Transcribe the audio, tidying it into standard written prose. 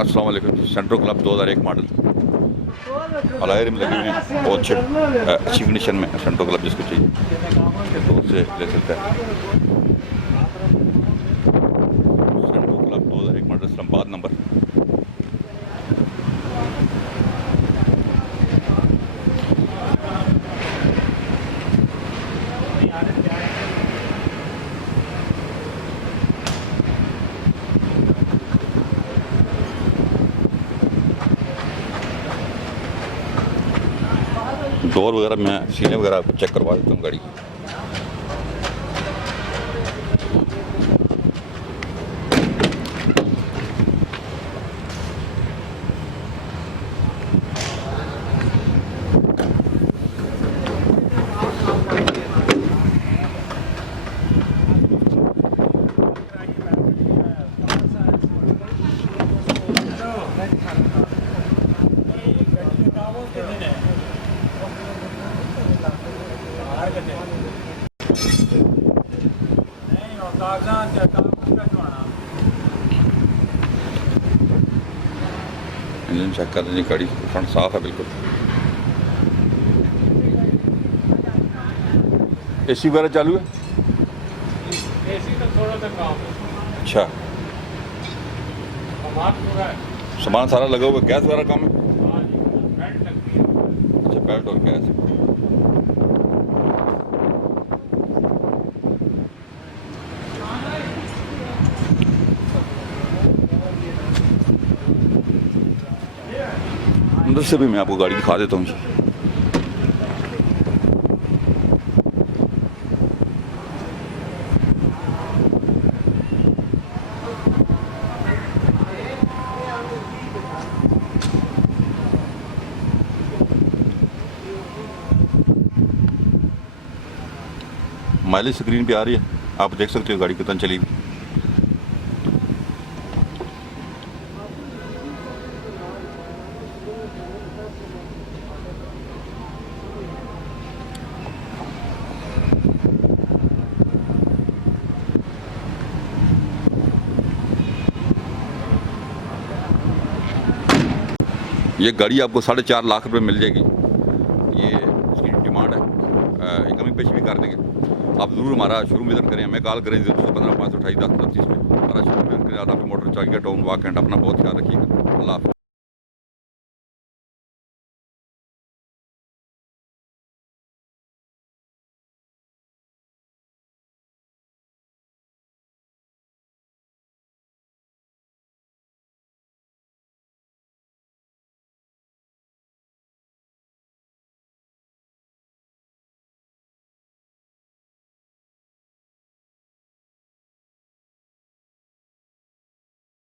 अस्सलाम वालेकुम जी। सेंट्रो club 2001 model अलायर में लगे हुए हैं, बहुत अच्छी कंडीशन में। सेंट्रो क्लब जिसको चाहिए तो उससे ले सकता है। सेंट्रो क्लब 2001 मॉडल इस्लामाबाद नंबर। डोर वगैरह मैं सीने वगैरह चेक करवा देता हूँ गाड़ी की। इंजन चेक कर लीजिए, गाड़ी फ्रंट साफ है बिल्कुल। एसी वगैरह चालू है? एसी तो थोड़ा सा काम है। अच्छा, सामान पूरा है। सामान सारा लगा हुआ है। गैस वगैरह कम है? हाँ जी, बेल्ट लगती है। अच्छा, बेल्ट और गैस। अंदर से भी मैं आपको गाड़ी दिखा देता हूँ जी। माइलेज स्क्रीन पे आ रही है, आप देख सकते हो गाड़ी कितना चली हुई। ये गाड़ी आपको 4.5 लाख रुपए मिल जाएगी। ये इसकी डिमांड है, इनकमिंग पेश भी कर देंगे। आप ज़रूर हमारा शोरूम विजिट करें, हमें कॉल करें 0215 528 10 30 में। हमारा शोरूम विजिट करें। आदाब मोटर चौकी का टाउन वाकंड। अपना बहुत ख्याल रखिएगा। अल्लाह हाफ़िज़।